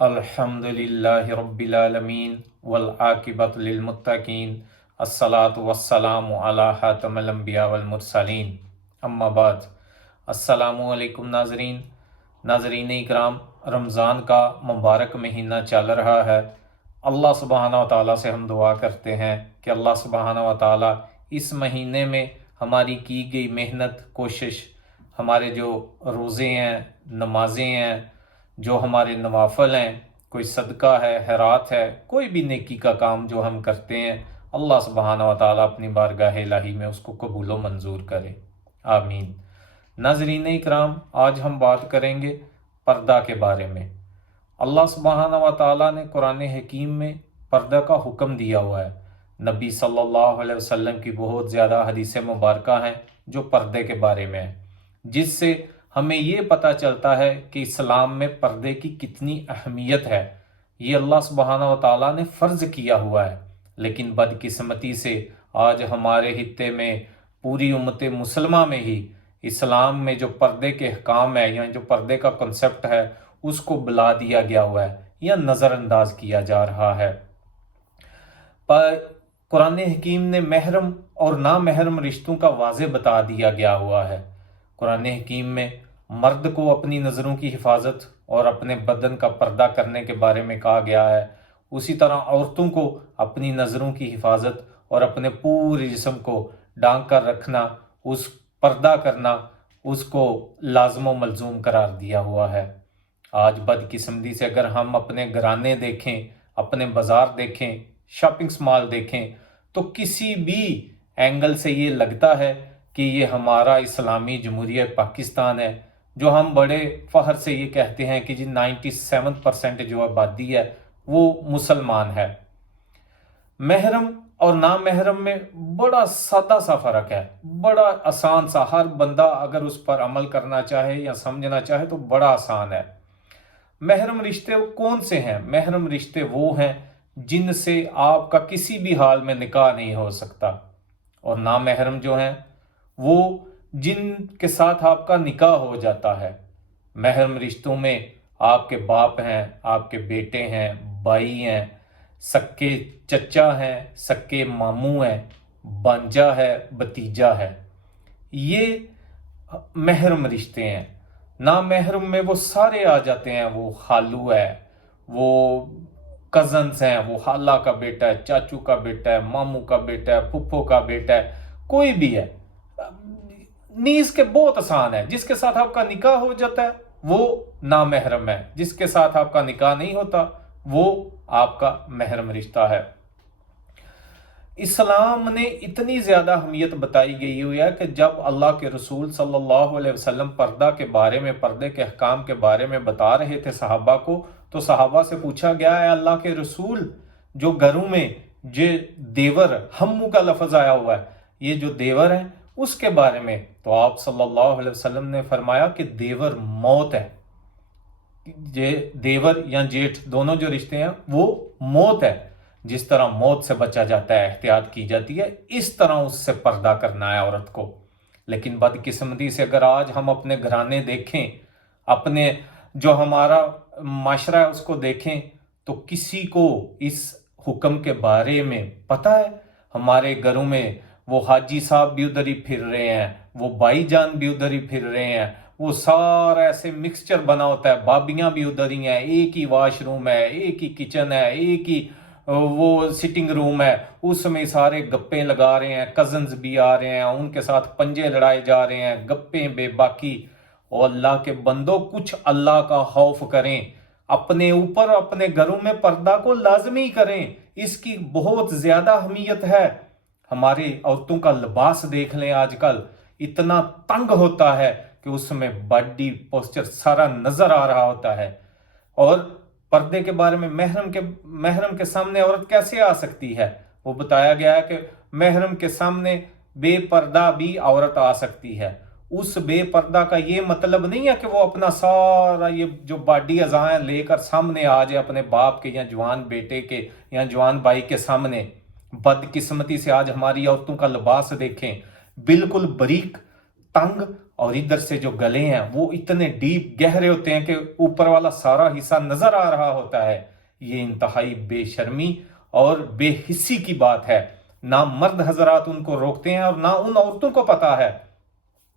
الحمدللہ رب العالمین والعاقبۃ للمتقین الصلاۃ والسلام علی خاتم الانبیاء والمرسلین اما بعد۔ السلام علیکم ناظرین اکرام، رمضان کا مبارک مہینہ چل رہا ہے۔ اللہ سبحانہ و تعالیٰ سے ہم دعا کرتے ہیں کہ اللہ سبحانہ و تعالیٰ اس مہینے میں ہماری کی گئی محنت، کوشش، ہمارے جو روزے ہیں، نمازیں ہیں، جو ہمارے نوافل ہیں، کوئی صدقہ ہے، خیرات ہے، کوئی بھی نیکی کا کام جو ہم کرتے ہیں، اللہ سبحانہ و تعالیٰ اپنی بارگاہ الہی میں اس کو قبول و منظور کرے، آمین۔ ناظرین اکرام، آج ہم بات کریں گے پردہ کے بارے میں۔ اللہ سبحانہ و تعالیٰ نے قرآن حکیم میں پردہ کا حکم دیا ہوا ہے۔ نبی صلی اللہ علیہ وسلم کی بہت زیادہ حدیث مبارکہ ہیں جو پردے کے بارے میں ہیں، جس سے ہمیں یہ پتہ چلتا ہے کہ اسلام میں پردے کی کتنی اہمیت ہے۔ یہ اللہ سبحانہ و تعالیٰ نے فرض کیا ہوا ہے، لیکن بدقسمتی سے آج ہمارے خطے میں، پوری امت مسلمہ میں ہی اسلام میں جو پردے کے احکام ہے یا جو پردے کا کنسپٹ ہے اس کو بلا دیا گیا ہوا ہے یا نظر انداز کیا جا رہا ہے۔ پر قرآن حکیم نے محرم اور نامحرم رشتوں کا واضح بتا دیا گیا ہوا ہے۔ قرآن حکیم میں مرد کو اپنی نظروں کی حفاظت اور اپنے بدن کا پردہ کرنے کے بارے میں کہا گیا ہے، اسی طرح عورتوں کو اپنی نظروں کی حفاظت اور اپنے پورے جسم کو ڈھانک کر رکھنا، اس پردہ کرنا، اس کو لازم و ملزوم قرار دیا ہوا ہے۔ آج بدقسمتی سے اگر ہم اپنے گھرانے دیکھیں، اپنے بازار دیکھیں، شاپنگ مال دیکھیں، تو کسی بھی اینگل سے یہ لگتا ہے کہ یہ ہمارا اسلامی جمہوریہ پاکستان ہے، جو ہم بڑے فخر سے یہ کہتے ہیں کہ 97% جو آبادی ہے وہ مسلمان ہے۔ محرم اور نامحرم میں بڑا سادہ سا فرق ہے، بڑا آسان سا، ہر بندہ اگر اس پر عمل کرنا چاہے یا سمجھنا چاہے تو بڑا آسان ہے۔ محرم رشتے کون سے ہیں؟ محرم رشتے وہ ہیں جن سے آپ کا کسی بھی حال میں نکاح نہیں ہو سکتا، اور نامحرم جو ہیں وہ جن کے ساتھ آپ کا نکاح ہو جاتا ہے۔ محرم رشتوں میں آپ کے باپ ہیں، آپ کے بیٹے ہیں، بھائی ہیں، سکے چچا ہیں، سکے ماموں ہیں، بانجا ہے، بھتیجا ہے، یہ محرم رشتے ہیں۔ نامحرم میں وہ سارے آ جاتے ہیں، وہ خالو ہے، وہ کزنز ہیں، وہ خالہ کا بیٹا ہے، چاچو کا بیٹا ہے، ماموں کا بیٹا ہے، پھپھو کا بیٹا ہے، کوئی بھی ہے۔ نیز کے بہت آسان ہے، جس کے ساتھ آپ کا نکاح ہو جاتا ہے وہ نامحرم ہے، جس کے ساتھ آپ کا نکاح نہیں ہوتا وہ آپ کا محرم رشتہ ہے۔ اسلام نے اتنی زیادہ اہمیت بتائی گئی ہوئی ہے کہ جب اللہ کے رسول صلی اللہ علیہ وسلم پردہ کے بارے میں، پردے کے احکام کے بارے میں بتا رہے تھے صحابہ کو، تو صحابہ سے پوچھا گیا ہے اللہ کے رسول، جو گھروں میں یہ دیور، ہمو کا لفظ آیا ہوا ہے، یہ جو دیور ہیں اس کے بارے میں، تو آپ صلی اللہ علیہ وسلم نے فرمایا کہ دیور موت ہے۔ یہ دیور یا جیٹھ دونوں جو رشتے ہیں وہ موت ہے۔ جس طرح موت سے بچا جاتا ہے، احتیاط کی جاتی ہے، اس طرح اس سے پردہ کرنا ہے عورت کو۔ لیکن بدقسمتی سے اگر آج ہم اپنے گھرانے دیکھیں، اپنے جو ہمارا معاشرہ ہے اس کو دیکھیں، تو کسی کو اس حکم کے بارے میں پتہ ہے؟ ہمارے گھروں میں وہ حاجی صاحب بھی ادھر ہی پھر رہے ہیں، وہ بھائی جان بھی ادھر ہی پھر رہے ہیں، وہ سارا ایسے مکسچر بنا ہوتا ہے، بابیاں بھی ادھر ہی ہیں، ایک ہی واش روم ہے، ایک ہی کچن ہے، ایک ہی وہ سٹنگ روم ہے، اس میں سارے گپیں لگا رہے ہیں، کزنز بھی آ رہے ہیں، ان کے ساتھ پنجے لڑائے جا رہے ہیں، گپیں بے باکی۔ اور اللہ کے بندوں، کچھ اللہ کا خوف کریں، اپنے اوپر، اپنے گھروں میں پردہ کو لازمی کریں، اس کی بہت زیادہ اہمیت ہے۔ ہماری عورتوں کا لباس دیکھ لیں، آج کل اتنا تنگ ہوتا ہے کہ اس میں باڈی پوسچر سارا نظر آ رہا ہوتا ہے۔ اور پردے کے بارے میں محرم کے سامنے عورت کیسے آ سکتی ہے؟ وہ بتایا گیا ہے کہ محرم کے سامنے بے پردہ بھی عورت آ سکتی ہے۔ اس بے پردہ کا یہ مطلب نہیں ہے کہ وہ اپنا سارا یہ جو باڈی اعضاء لے کر سامنے آ جائے اپنے باپ کے یا جوان بیٹے کے یا جوان بھائی کے سامنے۔ بدقسمتی سے آج ہماری عورتوں کا لباس دیکھیں، بالکل باریک तंग और इधर से जो गले हैं वो इतने डीप गहरे होते हैं कि ऊपर वाला सारा हिस्सा नजर आ रहा होता है। ये इंतहाई बेशर्मी और बेहिस्सी की बात है। ना मर्द हजरात उनको रोकते हैं और ना उन औरतों को पता है।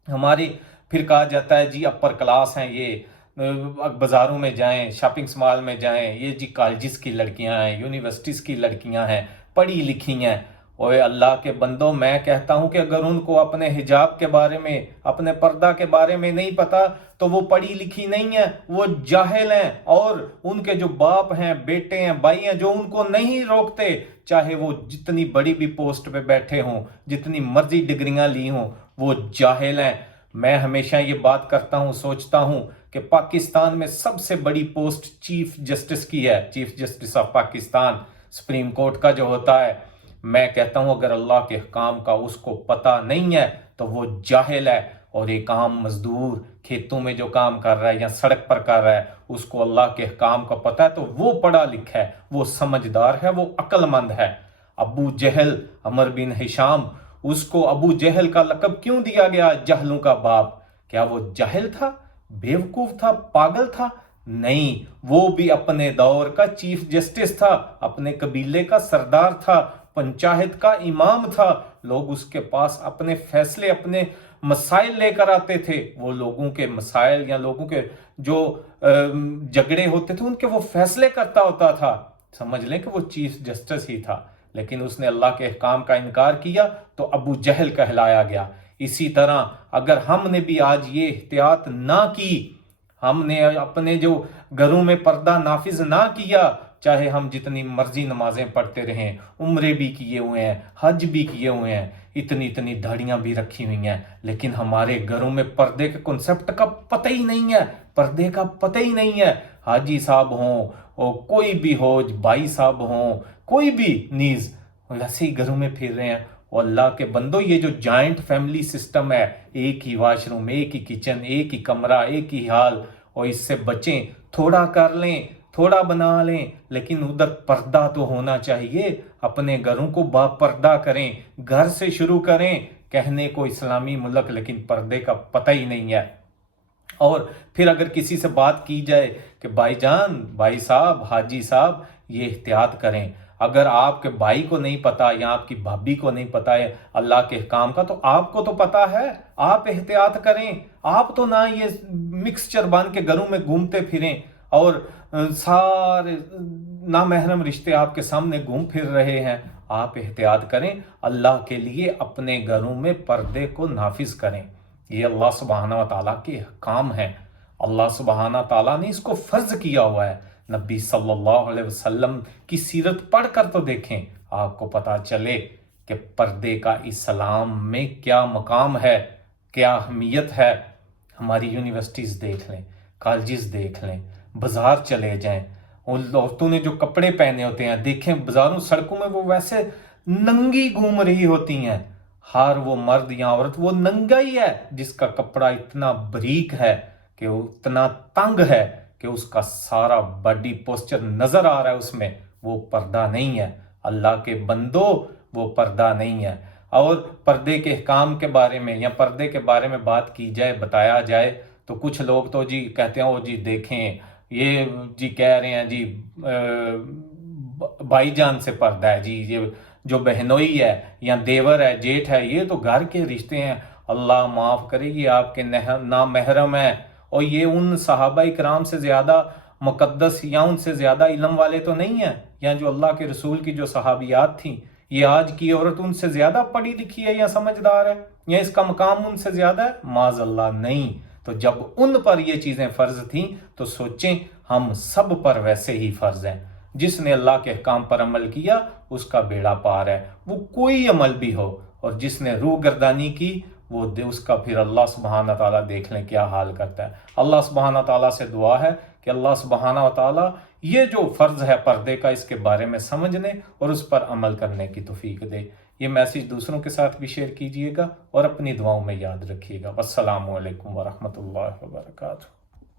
हमारी फिर कहा जाता है जी अपर क्लास हैं ये, बाजारों में जाएं, शॉपिंग मॉल में जाएं, ये जी कॉलेजेस की लड़कियां हैं, यूनिवर्सिटीज़ की लड़कियां हैं, पढ़ी लिखी हैं। ओए अल्लाह के बंदो, मैं कहता हूं कि अगर उनको अपने हिजाब के बारे में, अपने पर्दा के बारे में नहीं पता तो वो पढ़ी लिखी नहीं है, वो जाहिल हैं। और उनके जो बाप हैं, बेटे हैं, भाई हैं, जो उनको नहीं रोकते, चाहे वो जितनी बड़ी भी पोस्ट पे बैठे हों, जितनी मर्जी डिग्रियां ली हों, वो जाहिल हैं। मैं हमेशा ये बात करता हूं, सोचता हूं कि पाकिस्तान में सबसे बड़ी पोस्ट चीफ जस्टिस की है, chief justice of Pakistan, supreme court का जो होता है। मैं कहता हूं अगर अल्लाह के काम का उसको पता नहीं है तो वो जाहिल है। और एक आम मजदूर खेतों में जो काम कर रहा है या सड़क पर कर रहा है, उसको अल्लाह के काम का पता है तो वो पढ़ा लिखा है, वो समझदार है, वो अक्लमंद है। अबू जहल अमर बिन हिशाम, उसको अबू जहल का लक़ब क्यों दिया गया, जहलों का बाप? क्या वो जाहिल था, बेवकूफ था, पागल था? नहीं, वो भी अपने दौर का चीफ जस्टिस था, अपने कबीले का सरदार था, पंचायत का इमाम था। लोग उसके पास अपने फैसले, अपने मसाइल लेकर आते थे। वो लोगों के मसाइल या लोगों के जो झगड़े होते थे उनके वो फैसले करता होता था। समझ लें कि वो चीफ जस्टिस ही था, लेकिन उसने अल्लाह के अहकाम का इनकार किया तो अबू जहल कहलाया गया। इसी तरह अगर हमने भी आज ये एहतियात ना की, हमने अपने जो घरों में पर्दा नाफिज ना किया, चाहे हम जितनी मर्जी नमाजें पढ़ते रहें, उम्रे भी किए हुए हैं, हज भी किए हुए हैं, इतनी इतनी दाढ़ियां भी रखी हुई हैं, लेकिन हमारे घरों में पर्दे के कॉन्सेप्ट का पता ही नहीं है, पर्दे का पता ही नहीं है। हाजी साहब हों और कोई भी हो, भाई साहब हों, कोई भी नीज वैसे ही घरों में फिर रहे हैं। और अल्लाह के बंदो, ये जो जॉइंट फैमिली सिस्टम है, एक ही वॉशरूम, एक ही किचन, एक ही कमरा, एक ही हाल, और इससे बचें। थोड़ा कर लें, थोड़ा बना लें, लेकिन उधर पर्दा तो होना चाहिए। अपने घरों को बापर्दा करें, घर से शुरू करें। कहने को इस्लामी मुल्क, लेकिन पर्दे का पता ही नहीं है। और फिर अगर किसी से बात की जाए कि भाईजान, भाई साहब, हाजी साहब, ये एहतियात करें। अगर आपके भाई को नहीं पता या आपकी भाभी को नहीं पता है अल्लाह के काम का, तो आपको तो पता है, आप एहतियात करें। आप तो ना ये मिक्सचर बांध के घरों में घूमते फिरें और सारे नामहरम रिश्ते आपके सामने घूम फिर रहे हैं। आप एहतियात करें, अल्लाह के लिए अपने घरों में पर्दे को नाफिज करें। ये अल्लाह सुब्हाना व तआला के काम है। अल्लाह सुब्हाना तआला ने इसको फर्ज किया हुआ है। नबी सल्लल्लाहु अलैहि वसल्लम की सीरत पढ़कर तो देखें, आपको पता चले कि पर्दे का इस्लाम में क्या मकाम है, क्या अहमियत है। हमारी यूनिवर्सिटीज़ देख लें, कॉलेजेस देख लें, बाजार चले जाएं, उन औरतों ने जो कपड़े पहने होते हैं, देखें बाजारों सड़कों में वो वैसे नंगी घूम रही होती हैं। हर वो मर्द या औरत वो नंगा ही है जिसका कपड़ा इतना बारीक है कि वो इतना तंग है कि उसका सारा बॉडी पोस्चर नजर आ रहा है उसमें। वो पर्दा नहीं है। अल्लाह के बंदो, वो पर्दा नहीं है। और पर्दे के काम के बारे में या पर्दे के बारे में बात की जाए, बताया जाए, तो कुछ लोग तो जी कहते हैं, ओ जी देखें, ये जी कह रहे हैं जी भाईजान से पर्दा है जी, ये जो बहनोई है या देवर है, जेठ है, ये तो घर के रिश्ते हैं। अल्लाह माफ़ करे, ये आपके नामहरम है। और ये उन सहाबा इकराम से ज़्यादा मुकद्दस या उनसे ज़्यादा इल्म वाले तो नहीं हैं, या जो अल्लाह के रसूल की जो सहाबियात थी, ये आज की औरत उनसे ज़्यादा पढ़ी लिखी है या समझदार है, या इसका मकाम उनसे ज़्यादा है? माज़अल्लाह नहीं। तो जब उन पर ये चीज़ें फ़र्ज थीं तो सोचें हम सब पर वैसे ही फ़र्ज हैं। जिसने अल्लाह के अहकाम पर अमल किया उसका बेड़ा पार है, वो कोई अमल भी हो। और जिसने रूह गर्दानी की वो उसका फिर अल्लाह सुब्हाना ताला देख लें क्या हाल करता है। अल्लाह सुब्हाना ताला से दुआ है कि अल्लाह सुब्हाना ताला ये जो फ़र्ज़ है पर्दे का, इसके बारे में समझने और उस पर अमल करने की तौफीक दे। ये मैसेज दूसरों के साथ भी शेयर कीजिएगा और अपनी दुआओं में याद रखिएगा। वस्सलामु अलैकुम वरहमतुल्लाहि वबरकातुहू।